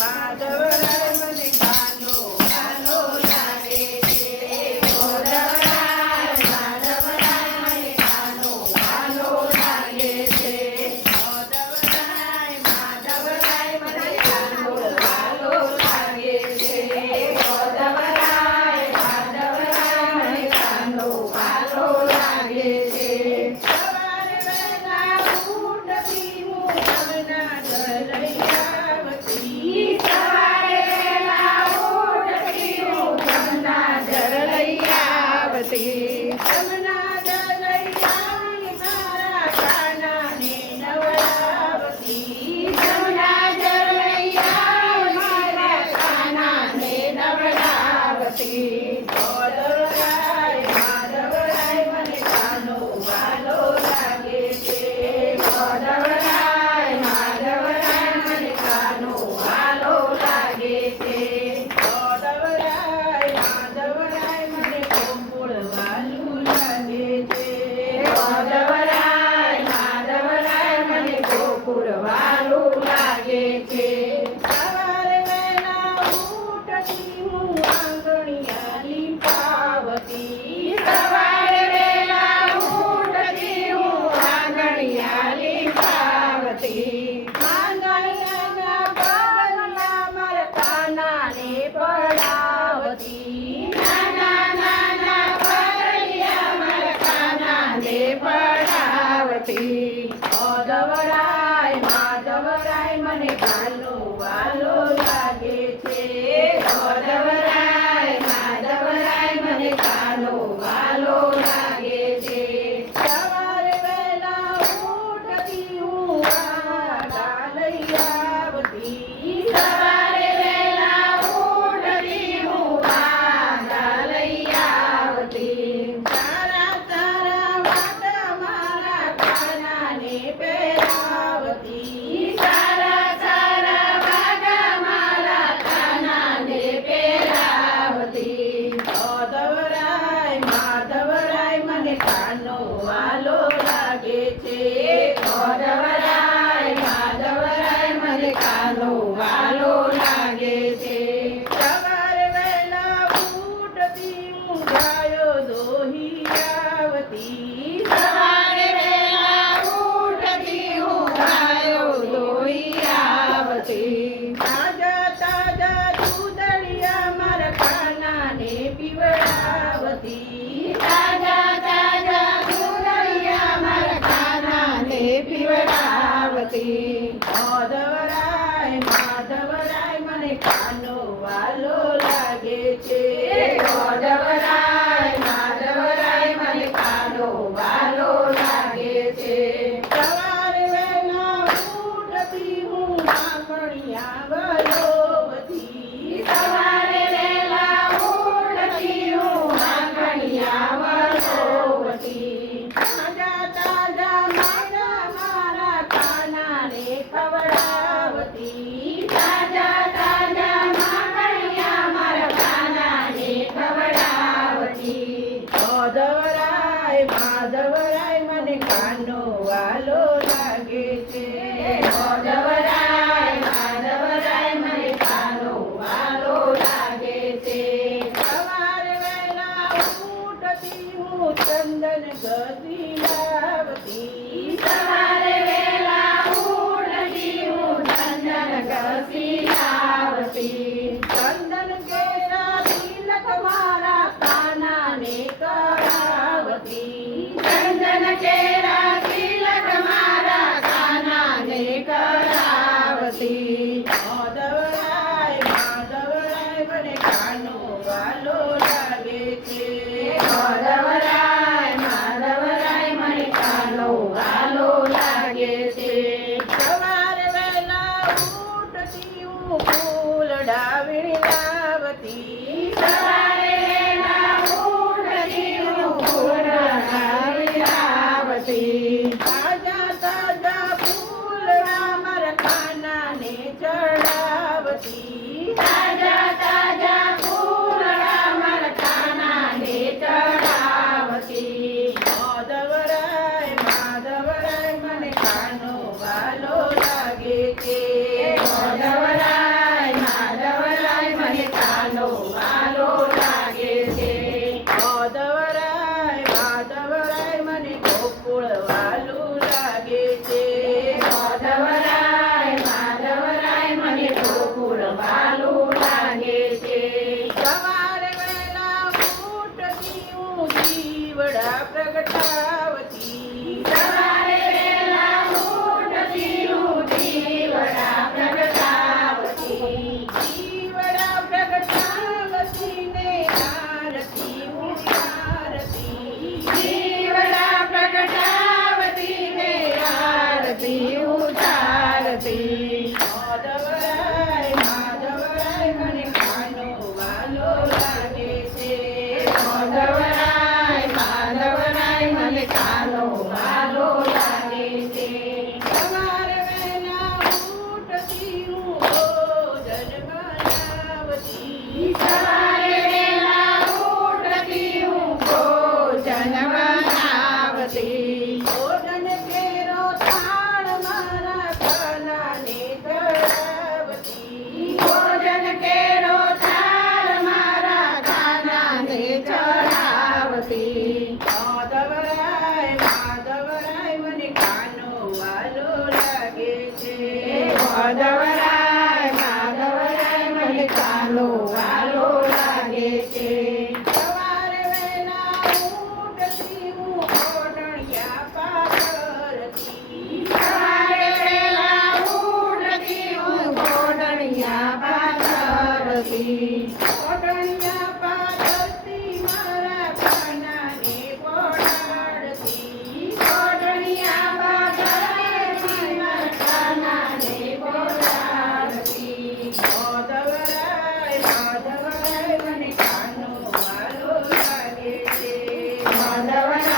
માધવરાય મને કાનો વાલો લાગે છે. માધવરાય મને કાનો વાલો લાગે છે. માધવરાય મને કાનો વાલો લાગે છે. માધવરાય મને કાનો વાલો લાગે છે. સવારે વહેલા ઉઠતી હું જમના જળ લઈ આવતી. સવારે વહેલા ઉઠતી હું જમના જળ લઈ આવતી. જમના જળ લઈ આવી મારા કાનાને નવડાવતી. જમના જળ લઈ આવી મારા કાનાને નવડાવતી. માધવરાય મને કાનો વાલો લાગે છે. માધવરાય મને કાનો વાલો લાગે છે. માધવરાય મને ગોકુળ વાલું લાગે છે. માધવરાય મને ગોકુળ વાલું લાગે છે. સવારે વહેલા ઉઠતી હું આંગણિયાની પાવતી. સવારે વહેલા ઉઠતી હું આંગણિયાની પાવતી. આંગણિયાના પગલા મારા કાનાને પડાવતી. નાના પગલિયા મારા કાનાને પડાવતી. માધવરાય મને કાનો વાલો લાગે છે. માધવરાય મને કાનો વાલો લાગે છે. સવારે વહેલા ઉઠતી હું વાગા લઈ આવતી. સવારે વહેલા ઉઠતી હું વાગા લઈ આવતી. સારા વાગા મારા કાનાને પહેરાવતી. સારા વાગા મારા કાનાને પહેરાવતી. માધવરાય મને કાનો વાલો લાગે છે. માધવરાય મને કાનો વાલો લાગે છે. સવારે વહેલા ઉઠતી હું ગાયો દોહી આવતી. સવારે વહેલા ઉઠતી હું ગાયો દોહી આવતી. તાજા દૂધળિયા મારા કાનાને પીવડાવતી. તાજા દૂધળિયા મારા કાનાને પીવડાવતી. માધવરાય મને કાનો વાલો લાગે છે. માધવરાય મને કાનો વાલો લાગે છે. સવારે વહેલા ઉઠતી હું આંગણિયા વલોવતી. સવારે વહેલા ઉઠતી હું આંગણિયા વલોવતી. તાજા મારા કાનાને ખવડાવતી. તાજા મારા કાનાને ખવડાવતી. માધવરાય મને કાનો વાલો લાગે છે. માધવરાય મને કાનો વાલો લાગે છે. સવારે વહેલા ઉઠતી હું ચંદન ગદી લાવતી. સવારે વહેલા ઉઠતી હું ચંદન ગદી લાવતી. ચંદન કેરા તિલક મારા કાનાને કરાવતી. ચંદન કેરા તિલક મારા કાનાને કરાવતી. માધવરાય મને કાનો વાલો લાગે છે. માધવરાય મને કાનો વાલો લાગે છે. સવારે વહેલા ઉઠતી હું ફૂલડા વીણી લાવતી. સવારે વહેલા ઉઠતી હું ફૂલડા વીણી લાવતી. તાજા ફૂલડા મારા કાનાને ચડાવતી. તાજા ફૂલડા મારા કાનાને ચડાવતી. માધવરાય મને કાનો વાલો લાગે છે. માધવરાય લાડકી ઓઢણિયા પાથરતી મારા કાનાને બોલાડતી ઓઢણિયા પાથરતી મારા કાનાને બોલાડતી માધવરાય મને કાનો વાલો લાગે છે માધવરાય